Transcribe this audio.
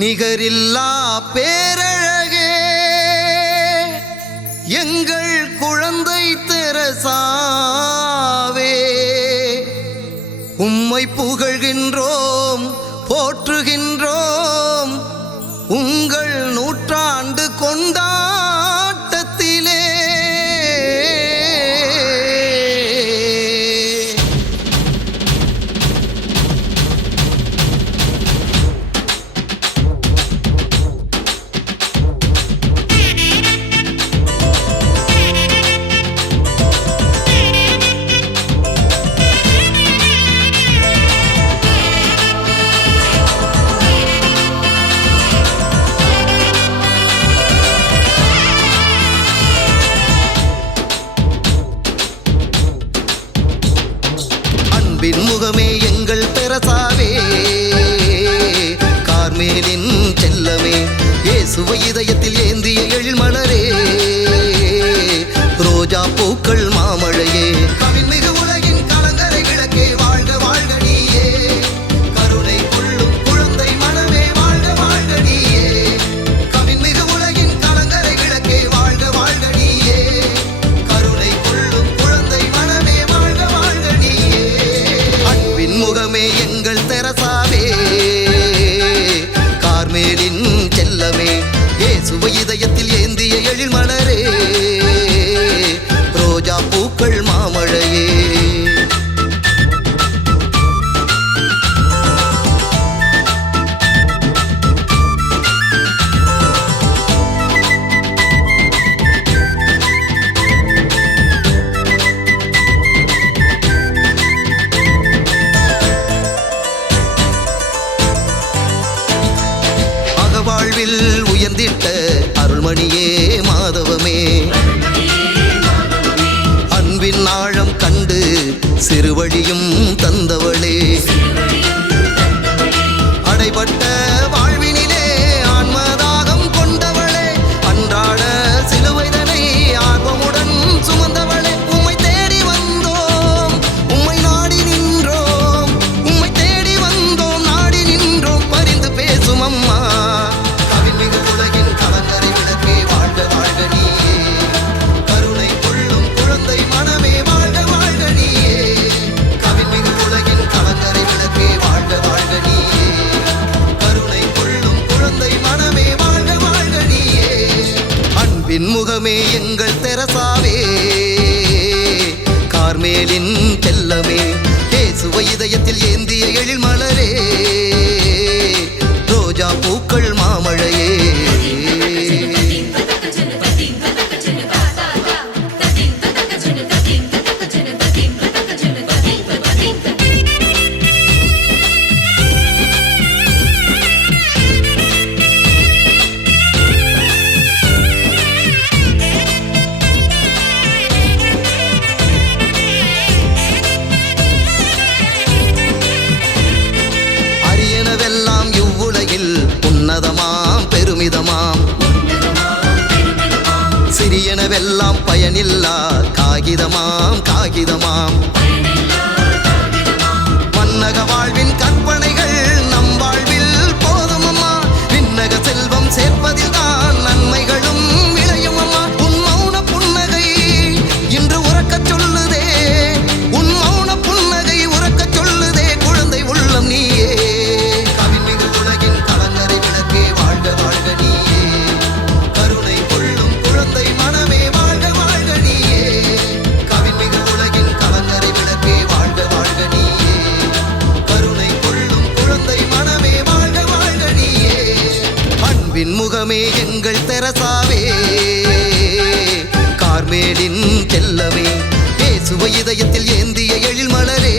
நிகரில்லா பேரழகே எங்கள் குழந்தை தெரசாவே, உம்மை புகழ்கின்றோம் போற்றுகின்றோம் உங்கள் நூற்றாண்டு கொண்டாட்டத்திலே. அன்பின் முகமே எங்கள் தெரசாவே, கார்மேலின் செல்லமே, இயேசுவை இதயத்தில் ஏந்திய எழில் மலரே, ரோஜா பூக்கள் மாமழையே, கவின்மிகு உலகின் கலங்கரை விளக்கே, வாழ்க வாழ்க நீயே, கருணை கொள்ளும் குழந்தை மனமே, வாழ்க வாழ்க நீயே, கவின்மிகு உலகின் கலங்கரை விளக்கே, வாழ்க வாழ்க நீயே, கருணை கொள்ளும் குழந்தை மனமே, வாழ்க வாழ்க நீயே. அன்பின் முகமே எங்கள் தெரசாவே, கார்மேலின் செல்லமே, இயேசுவை இதயத்தில் ஏந்திய எழில் மலரே, ரோஜா பூக்கள் மாமழையே. வாழ்வில் உயர்ந்திட்ட அருள்மணியே மாதவமே, அன்பின் ஆழம் கண்டு சிறுவழியும் தந்தவளே, அடைபட்ட வாழ்வினிலே ஆன்மதாகம் கொண்டவளே, அன்றாட சிலுவைதனை ஆர்வமுடன் சுமந்தவளே, உம்மை தேடி வந்தோம் உம்மை நாடி நின்றோம், உம்மை தேடி வந்தோம் நாடி நின்றோம், பரிந்து பேசும் அம்மா, கவின்மிகு உலகின் கலங்கரை விளக்கே, வாழ்க வாழ்க நீயே, கருணை கொள்ளும் குழந்தை மனமே, வாழ்க வாழ்க நீயே, கவின்மிகு உலகின் கலங்கரை விளக்கே, வாழ்க வாழ்க நீயே, கருணை கொள்ளும் குழந்தை மனமே, வாழ்க வாழ்க நீயே. அன்பின் முகமே எங்கள் தெரசாவே, கார்மேலின் செல்லமே, இயேசுவை இதயத்தில் ஏந்திய எழில் மலரே, ரோஜா பூக்கள் மாமழையே. அரியனவெல்லாம் இவ்வுலகில் உன்னதமாம் பெருமிதமாம், சிறியனவெல்லாம் பயனில்லா காகிதமாம் காகிதமாம், மன்னக வாழ்வின் கற்பனைகள் நம் வாழ்வில் போதும் அம்மா, விண்ணக செல்வம் சேர்ப்பதில் தான் நன்மைகளும் விளையும் அம்மா, உன் மௌன புன்னகை இன்று உறக்கச் சொல்லுதே, உன் மௌன புன்னகை உறக்கச் சொல்லுதே, குழந்தை உள்ளம் நீயே, கவின்மிகு உலகின் கலங்கரை விளக்கே, வாழ்க வாழ்க நீயே, கருணை கொள்ளும் குழந்தை மனமே, வாழ்க வாழ்க நீயே, கவின்மிகு உலகின் கலங்கரை விளக்கே, வாழ்க வாழ்க நீயே, கருணை கொள்ளும் குழந்தை மனமே, வாழ்க வாழ்க நீயே. அன்பின் முகமே எங்கள் தெரசாவே, கார்மேலின் செல்லமே, இயேசுவை இதயத்தில் ஏந்திய எழில் மலரே,